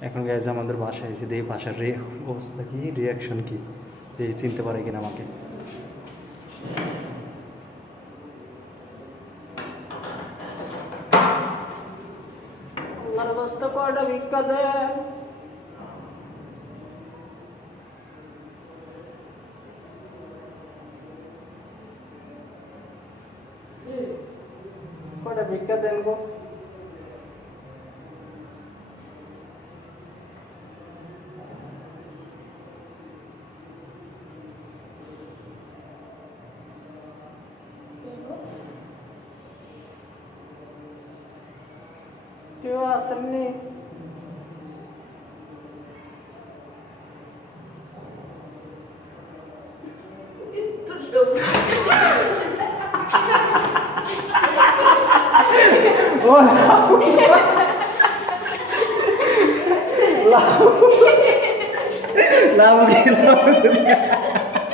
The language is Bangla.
এখন গ্যাস আমাদের বাসায় এসে দেখি বাসার রে অবস্থা কি? রিয়াকশন কি? দেখি চিনতে পারে কিনা আমাকে। দেন? ভিক্ষা দেন গো? त्यो आसमने Lama, lama, lama, lama, lama, lama,